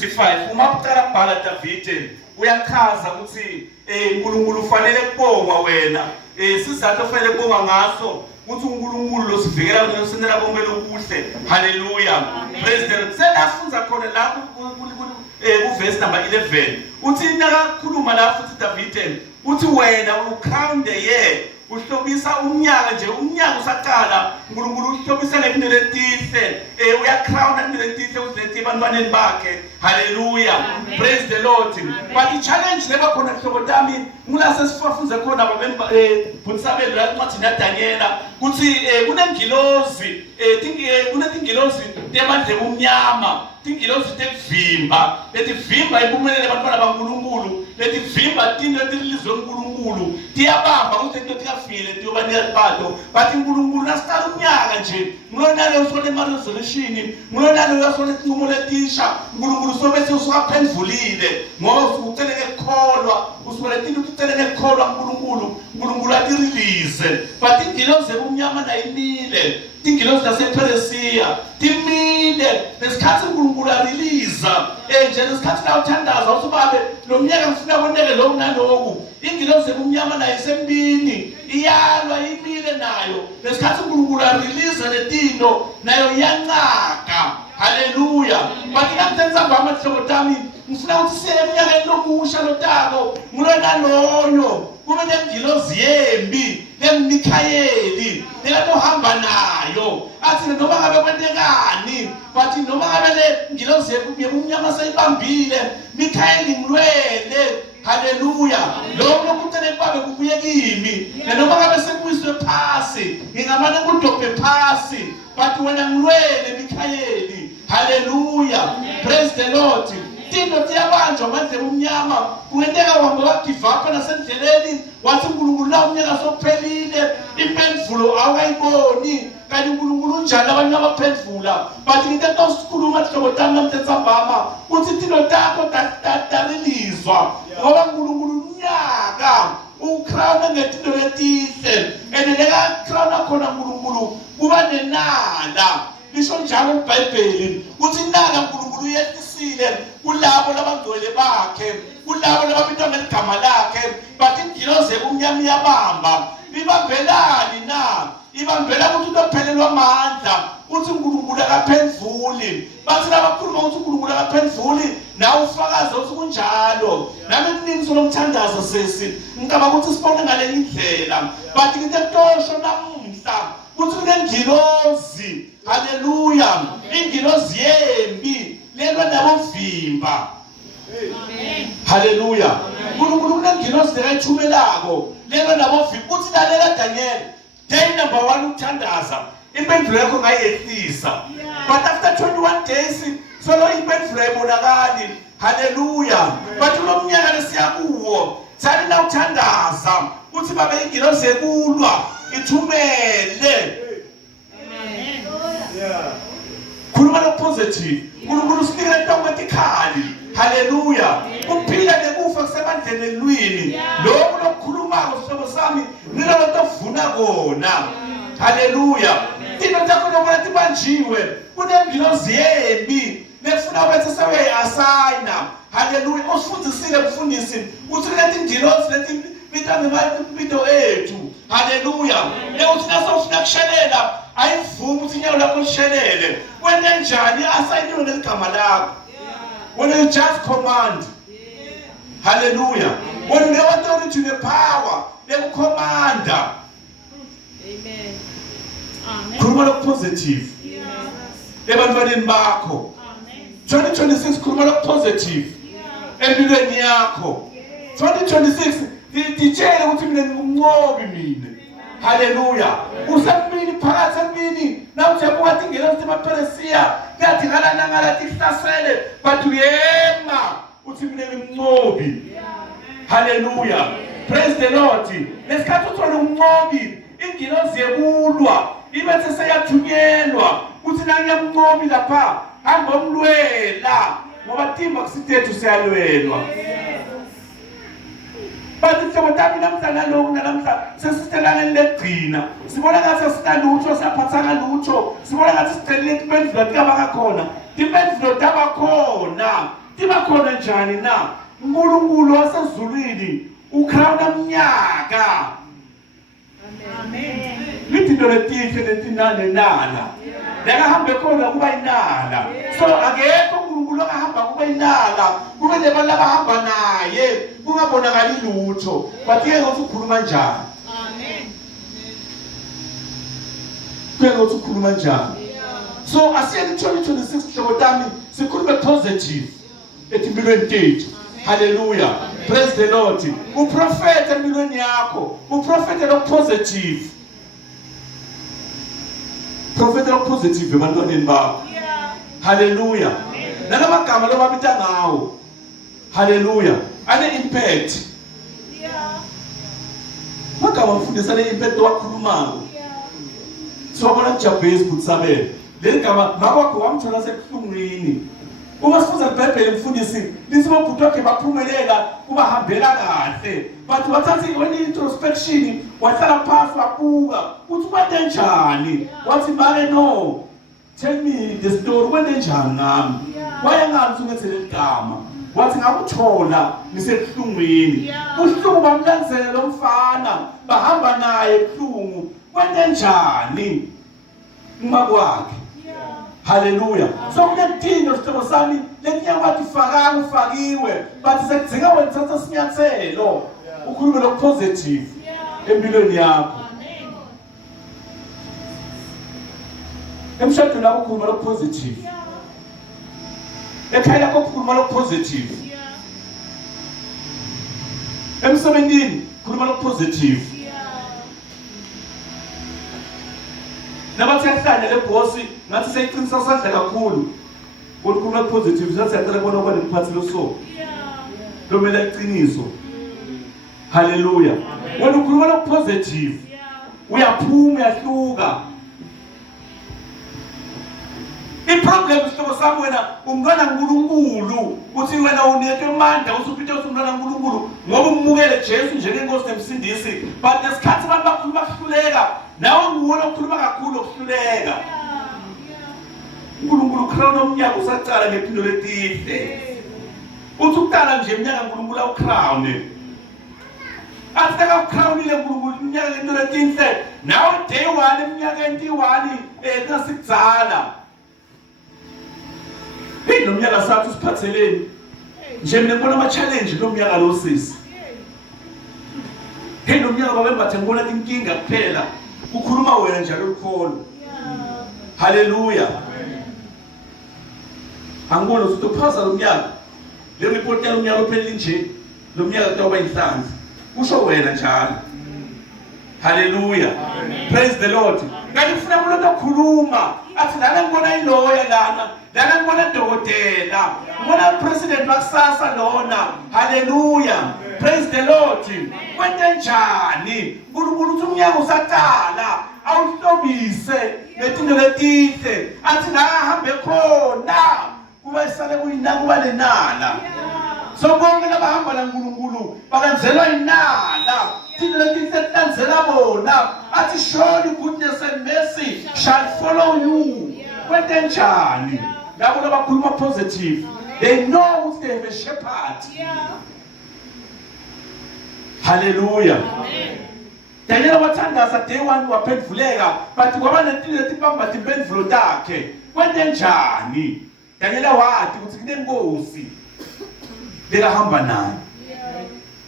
65 uma uqala kubhala Davide uyachaza ukuthi uNkulunkulu ufanele kubongwa wena sizathu ofanele kubongwa ngaso ukuthi uNkulunkulu losivikela kunesinela konke lokuhle. Hallelujah. Praise the Lord. Senafunza khona la verse number 11 uthi nakakhuluma la futhi Davide uthi wena ucrown the year uhlobisa umnyaka nje umnyaka usaqala uNkulunkulu uhlobisa ngezinto letihle uyacrown into letihle uzilethe ebantwaneni bakhe. Hallelujah. Praise the Lord. But the challenge leba khona hlobo tami ngula sesifunze khona buthisabelo la incwadi yaDaniela kuthi kunengilozi kunetingilozi temandle umnyama tingilozi tekuvimba letivimba impumelelo abantwana baNkulunkulu letivimba tinto letilizwe uNkulunkulu tiyabamba ukuthi into tikafile tiyoba nebato but uNkulunkulu nasicala umnyaka nje ngilona leyo usole ama resolution ngilona leyo usole inqumo letisha uNkulunkulu sobe usukaphendvulile ngoba usuceleke ukukholwa usole into uceleke ukukholwa uNkulunkulu ati release but ingilozi umnyama nayimile tingilozi tasePersia timile lesikhathi uNkulunkulu arelease nje lesikhathi la uthandaza usubabe lo mnyaka ngifuna koneke lo naloku ingilozi umnyama nayisembini iyalwa imile nayo lesikhathi uNkulunkulu arelease letinto nayo iyancaka. Hallelujah. But ngamthenza ngama hlobo tami ngifuna ukuthi siye eminyakeni lomusha lotako ngilona loyo kube nengilozi yembi leMikhayeli nekatohamba nayo athi noma ngabe kwentekani but noma ngabe le ngilozi yebumnyama sayibambile Mikhayeli ngilwele. Hallelujah. Lokho kuthele babe kubuye kimi noma ngabe sekubuyiswe phasi ngingamane kudobhe phasi but wena ngilwele Mikhayeli. Hallelujah. Praise the Lord. Tinto tiyabanjwa manje umnyama kungenteka wamba wagive up nasendleleni wathi uNkulunkulu la umnyaka sokuphelile impendulo awayiboni kanti uNkulunkulu unjani abanye abaphendula but into esikhuluma hlobo tami namthethambama uthi tinto takho tarilizwa ngoba uNkulunkulu unyaka ucrown ngetinto letihle eneleka crown khona uNkulunkulu kuba nenala lisho njalo iBhayibheli uthi nala uNkulunkulu uyetisile kulabo labangcwele bakhe kulabo lababitwa ngeligama lakhe but ingilozi umnyama iyabamba ibambelani na ibambela ukuthi utophelelwa amandla uthi uNkulunkulu akaphendvuli bathi labakhuluma ukuthi uNkulunkulu akaphendvuli nawe ufakaze ukuthi kunjalo nami kunini solomthandaza sesi ngicabanga ukuthi sibone ngale indlela but into etosho namuhla ukuthi kunengilozi. Hallelujah. Ingilozi yembi lelo nabovimba. Amen. Hallelujah. uNkulunkulu kunengilozi lekayithumelako lelo nabovimba uthi lalela Daniel day number 1 ukuthandaza impendulo yakho ngayehlisa but after 21 days solo impendulo ayibonakali. Hallelujah. But lo mnyaka lesiyakuwo thani na ukuthandaza uthi babe ingilozi ekulwa ithumele. Khuluma lo positive uNkulunkulu usinikele ntokwetikhali. Hallelujah. Kuphila nekufa kusemandleni elwini lokho lokukhulumako sihlobo sami nilo lotofuna kona. Hallelujah. Tinto takho lokho letibanjiwe kunengilozi yembi nefuna ukuthi sewe-assigna. Hallelujah. Usifundisile mfundisi uthi letingilozi leti bito ethu. Hallelujah. Uthi nasofuna kushelela ayivumi ukuthi inyawo lakho lishelele wena njani asayiniwe ngeligama lakho when you just command. Hallelujah. When you have authority the power lekukhomanda. Amen. Khuluma lo positive ebantwaneni bakho. 2026 khuluma lo positive empilweni yakho. 2026 ditshele ukuthi mina ngumnqobi mina. Hallelujah. Usemini phakathi emini nawuthi yabuka tingilozi emaPersia ngathi ngalana ngalathi ihlasele but uyema uthi mina ngimnqobi. Hallelujah. Praise the Lord. Lesikhathi uthole umnqobi ingilozi yekulwa ibethe seyathunyelwa uthi nangiyamnqobi lapha hamba umlwela ngoba timba kusitethu siyalwelwa. But hlobo tami namhlanje lokhu namhla sesisitelana legcina sibona ngathi sitalutho siyaphathana lutho sibona ngathi sicelile impendulo tingaba khona impendulo taba khona tiba khona njani na uNkulunkulu wasezulwini ukhawula umnyaka Amen. lithi letihle letinane nala lakahambe khona kuba inala so akekho uNkulunkulu akahamba kuba inala kube lebantu abahamba naye kungabonakali lutho bathi-ke ngothi ukhuluma njani kuye ngothi ukhuluma njani so asiye ku-2026 hlobo tami sikhulume positive etimpilweni tethu haleluya praise the Lord uprofete empilweni yakho uprofete lo-positive profeta lo-positive ebantwaneni bakho haleluya nalamagama lobabita ngawo haleluya ane-impact magama mfundisa ne-impact owakhulumako siwabona kujabhezi kutsabele leli gama makwakho wamthola sekuhlungwini uma sifuza libhebhele mfundisi lithi bobhuti wakhe baphumelela kubahambela kahle but wathathi weni-introspection wahlala phasi wabuka uthi kwente njani wathi make no tell me the story kwente njani ngami wayengazi ungethe leli gama wathi ngakuthola ngisebuhlungwini ubuhlungu bamlandzela lo mfana bahamba naye ebuhlungu kwente njani uma kwakhe haleluya so kunedingo sihlobo sami lenyakwathi fakanga ufakiwe but sekudzinga wena uthatha isinyathelo ukhulume lo-positive empilweni yakho emshadweni lakho ukhuluma lo-positive ekhaya lakho ukhuluma lo-positive emsebentini ukhuluma lo-positive nabathi yahlanya le bosi ngathi seyiqinisa sandla kakhulu ukukhuluma positive sathi yacela bona uba nemphathi loso lomela iqiniso haleluya wena ukhuluma lo positive uyaphuma uyahluka iproblem sihlobo sami wena umntwana kaNkulunkulu uthi wena unethe amandla usuphethe umntwana kaNkulunkulu ngoba ummukele Jesu njengenkosi nemsindisi but nesikhathi abantu bakhuluma kuhluleka nawe nguwona ukukhuluma kakhulu ukuhluleka uNkulunkulu crown omnyaka usaqala ngephindo letihle uthi ukuqala nje iminyaka uNkulunkulu awucrown athi akakrownile uNkulunkulu iminyaka ngephindo letihle nawe day 1 iminyaka enti1 nasikudzala hey nomnyaka sathu siphatheleni nje mina ngibona ama challenge nomnyaka lo sisi hey nomnyaka babembathe ngibona inkinga kuphela ukhuluma wena njalo ukholo haleluya angibona ukuthi uphaza lo mnyaka le report yalo mnyaka ophelile nje lo mnyaka kutoba inhlanzi usho wena njalo haleluya praise the Lord kanti ufuna umuntu okhuluma athi lana ngibona iloya lana ngibona dokotela ngibona president wakusasa lona haleluya praise the Lord kwente njani uNkulunkulu uthi umnyaka usaqala awuhlobise letinto letihle athi ngahambe khona kuba isale kuyina kuba lenala so bonke labahamba naNkulunkulu bakanzelwa inala thina letihle tilandzela bona athi surely goodness and mercy shall follow you kwente njani labo labakhuluma positive they know ukuthi they have a shepherd haleluya Daniel wathandaza day 1 waphenduleka but kwaba nentilo letibamba timpendulo takhe kwente njani Daniel wathi ukuthi kunenkosi lekahamba naye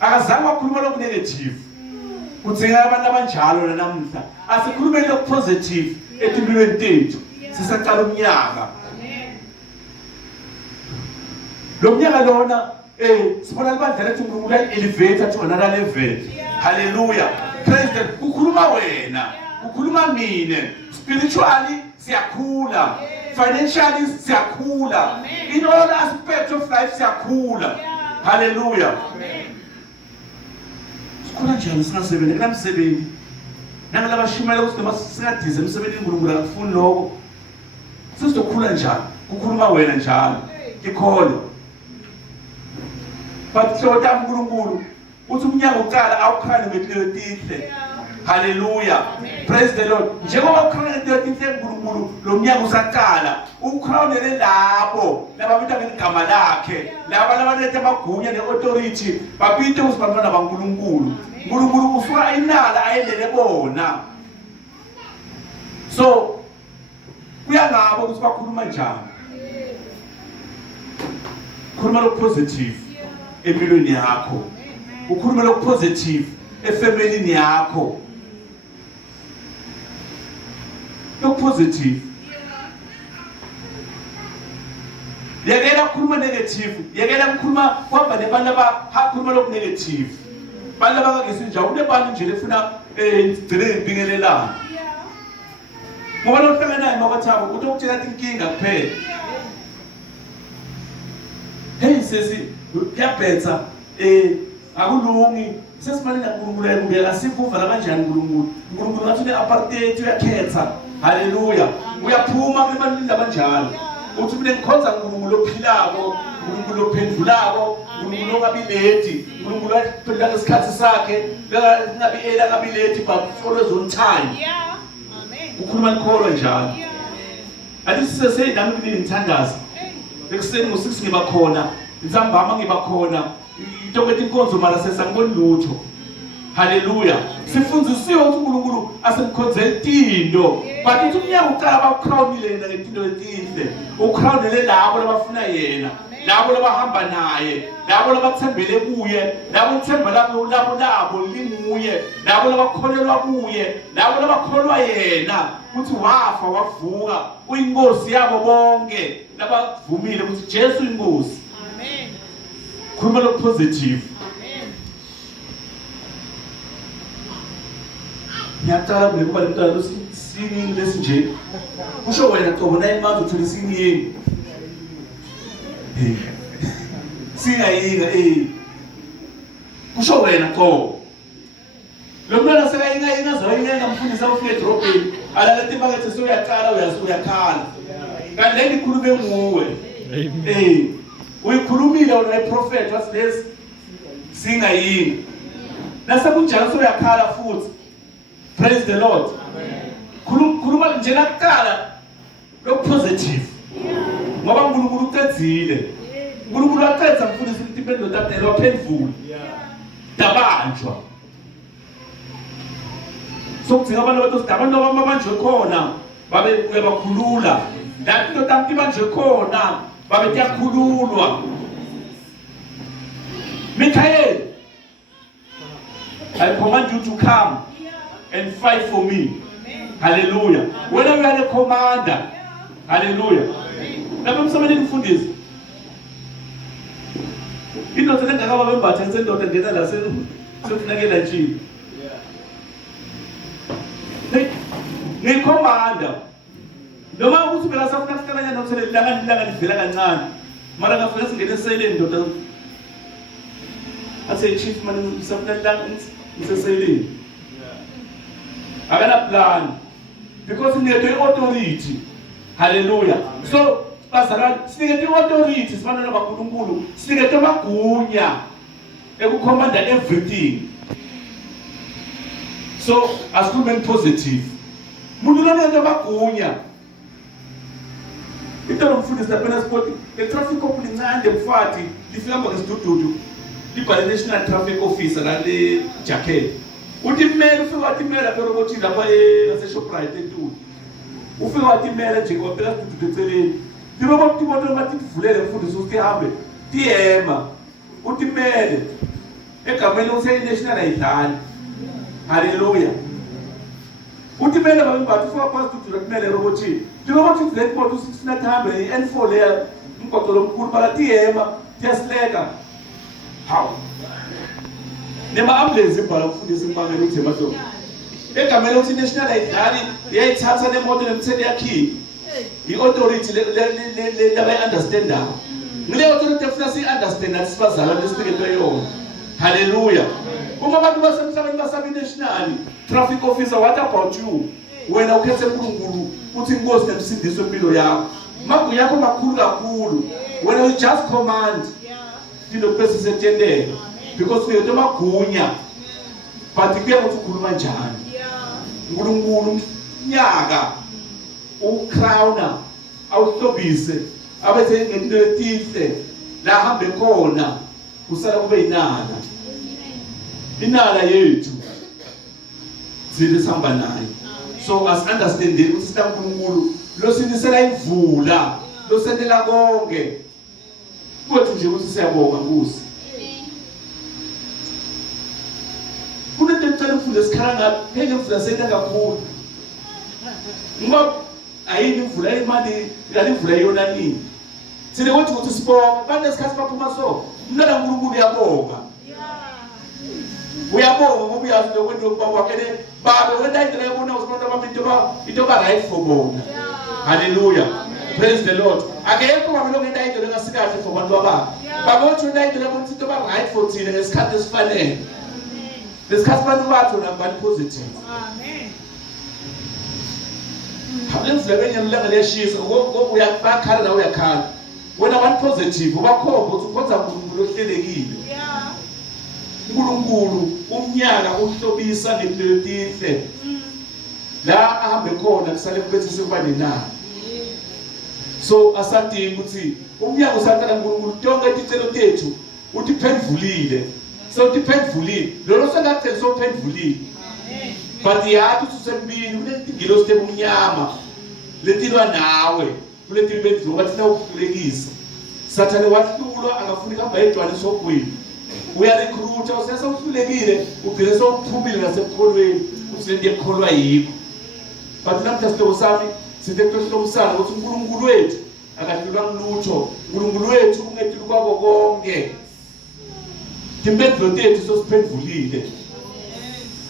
akazange wakhuluma lokhu negative kudzinga abantu abanjalo namuhla asikhulume lokhu positive etimpilweni tethu sisaqala umnyaka lo mnyaka lona sibona libandla lethu uNkulunkulu elevator to another level haleluya praise the ukhuluma wena ukhuluma mina spiritually siyakhula financially siyakhula in all aspects of life siyakhula haleluya sikhula njani singasebenzi kunamsebenzi nangalabashumela ukuthi singadize emsebenzini uNkulunkulu akufuni lokho sizokhula njani ukhuluma wena njalo ikholwa but hlobo uNkulunkulu uthi umnyaka uqala awukhane ngempilo etihle haleluya praise the Lord njengoba ukhane ngempilo etihle uNkulunkulu lo mnyaka usaqala ukhrawunele labo lababita ngegama lakhe laba labalethe amagunya ne-authority babite ukuthi bantwana baNkulunkulu. uNkulunkulu usuka ayinala ayendele bona. So kuya ngabo ukuthi bakhuluma njani. Ukhuluma lo positive empilweni yakho, ukhuluma lo positive efamilini yakho, lo positive. Yekela ukukhuluma negative, yekela ukukhuluma kwamba nebantu abakhuluma lo negative. Bantu abangakisi njalo kunebantu nje lefuna igcine impingelelana. Ngoba lo hlangana naye makathabo ukuthi ukutshela inkinga kuphela. Hey sesi kuyabhetha akulungi sesifanele uNkulunkulu kumbe asivuva kanjani uNkulunkulu. uNkulunkulu ngathi ne-apartheid uyakhetha. Haleluya. Uyaphuma kubantu labanjalo. Uthi mina ngikhonza uNkulunkulu ophilako, uNkulunkulu ophendulako, uNkulunkulu ongabiledi, uNkulunkulu ophendula ngesikhathi sakhe, ngabi ela ngabiledi but always on time. Yeah. Amen. Ukhuluma nikholwa njalo. Athi sisese nami kuninthandaza. Ekuseni ngo6 ngiba khona, ntambama ngiba khona. Itokethi inkonzo mara sesangiboni lutho. Haleluya. Sifundzisiwe ukuthi uNkulunkulu asemkhonzela into. But uthi umnyaka uqala bakukrawunile yena ngezinto ezinhle. Ukrawunele labo labafuna yena, labo labahamba naye, labo labathembele kuye, labo themba labo linguye, labo labakholelwa kuye, labo labakholwa yena ukuthi wafa wavuka, uyinkosi yabo bonke, labavumile ukuthi Jesu inkosi. Amen. Khuluma lo positive. Ngiyacala kule kuba lemntwana losingini lesinje. Kusho wena qobo na imanje uthola isingini. Singayinga kusho wena qobo. Lo mntwana sekayinga ingazayinga ngamfundisa ufike edrobheni. Alalethi makethe soyaqala uyakhala. Kanti le ngikhulume nguwe. Uyikhulumile wena iProfeti what's this? Singayinga. Nasekunjalo soyakhala futhi. Praise the Lord. Amen. Khuluma nje nakuqala lo positive. Ngoba uNkulunkulu uqedzile. uNkulunkulu aqedza mfundisi ukuthi impendulo tabhela waphendvula. Dabanjwa. Sokudzinga abantu ababanjwe khona babe uyabakhulula. La into tamti banjwe khona babe kuyakhululwa. Michael, I command you to come and fight for me. Amen. Hallelujah. When you are the commander. Hallelujah. Lapho msomeni mfundisi. Indoda engakaba bembatha nsendoda ngena la sefunakela nje. Ni commander. Noma uthi bela safuna kuhlangana nothele ilanga livela kancane. Mara ngafuna singene silent ndoda. Athe chief man safuna ilanga ngiseseleni. Akana plan because sinethe authority. Hallelujah. So bazalwane sinethe authority sifana nabaNkulunkulu, sinethe amagunya ekucommanda everything. So asikhulume positive. Umuntu lonke amagunya. Into lomfundisi lapha sport le traffic cop lincane mfati lifika ngesidududu libhale national traffic officer la le jacket. Uthi imele ufika wathi imele lapha robothi lapha ngaseShoprite eNtuli. Ufika wathi imele nje kwaphela sidududu eceleni. Lirobothi moto ngathi kuvulele mfundisi uthi hambe. Tihema. Uthi imele egameni usenational ayidlali. Hallelujah. Uthi imele babembatha ufika phansi sidududu kumele robothi. Lirobothi let moto sinathi hambe N4 leya umgwaqo lomkhulu bala tihema tiyasileka. How? Nema ambulance ibhala ukufundisa impangelo uthi madoda. Egamela uthi national ayidlali yayithatha nemoto nemthele yakhe. I-authority le understandayo. Ngile authority efuna si understand nathi sibazala lesibekele yona. Hallelujah. Uma abantu basemhlabeni basabi national traffic officer what about you? Wena ukhethe uNkulunkulu uthi inkosi nemsindiso empilo yakho. Magu yakho makhulu kakhulu. Wena you just command. Into bese setendela. Because we don't magunya but kuya ukuthi ukhuluma njani. uNkulunkulu nyaka ucrowna awuhlobise abethe ngento etihle la hambe khona kusala kube inala yethu sihamba naye. So as understanding ukuthi sitaNkulunkulu lo sinisela imvula lo sendela konke kuthi nje ukuthi siyabonga Nkosi. Kunento ecela ukufunda esikhala ngayo pheke imvula seyina kakhulu ngoba ayini imvula imali ngale imvula yona nini sine ukuthi sibonga bane isikhathi baphuma so umntana kaNkulunkulu uyabonga ngoba uyazi lokwento kwakhe babe wena indlela yobona usibona bami into ba right for bona. Hallelujah. Praise the Lord. Akekho babe lokho into engasikahle for abantu ababo babothi into ukuthi into ba right for thina ngesikhathi esifanele lesikhathi abantu bathu nabani positive. Amen. Hablenze benyamlanga leshisa ngoba uyakhala nawe uyakhala wena abantu positive ubakhomba ukuthi ukhonza uNkulunkulu ohlelekile. uNkulunkulu umnyaka uhlobisa ngepletihle la ahambe khona kusale kubethe sekuba nenani. So asadinga ukuthi umnyaka usaqala uNkulunkulu tonke izicelo tethu uthi phendvulile. So uthi phendvulile lo sengathi so phendvulile. Amen. But yathi usembili kunetigilo sithe umnyama letilwa nawe kuletilwe benziwa bathi nawuhlulekisa Sathane wahlulwa akafuni kuhamba edwane sogwini uyarecruiter usesa uhlulekile ugcine sokuphumile nasebukholweni uthi lento ekholwa yikho. But namhla sitho sami sithe kuhlomsana ukuthi uNkulunkulu wethu akahlulwa ngilutho uNkulunkulu wethu ungethula kwabo konke timphendvulo tethu sosiphendvulile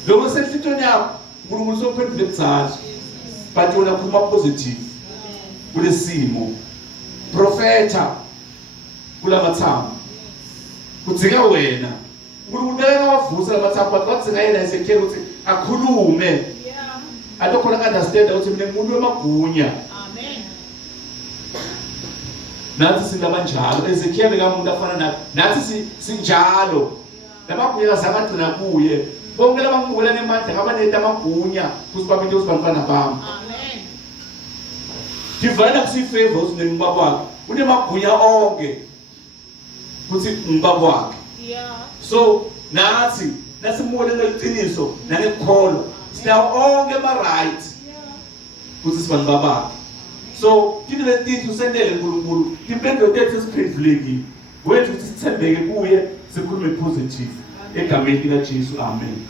lokho senhlitshweni yakho uNkulunkulu sophendvule kudzala but wona khuluma positive kulesimo profeta kula mathambo kudzika wena uNkulunkulu bekawavusa lamathambo but wadzinga yena Ezekiel ukuthi akhulume atokhona understand ukuthi mina ngumuntu wemagunya. Amen. Nathi singabanjalo Ezekiel bekamuntu afana nathi sinjalo lamagunya kasakagcina kuye bonke labangubela nemandla ngabaneta amagunya kusibaba into usibantwana bami. Amen. Divana kusifavor usinembaba wakhe unemagunya onke kuthi umbaba wakhe. Yeah. So nathi nasimule ngeqiniso nangekholo sinawo onke ama right kuthi sibantu babakhe. So kithi letithi usendele uNkulunkulu impendlo tethu siphendulekile wethu ukuthi sithembeke kuye sikhulume positive egameni likaJesu. Amen.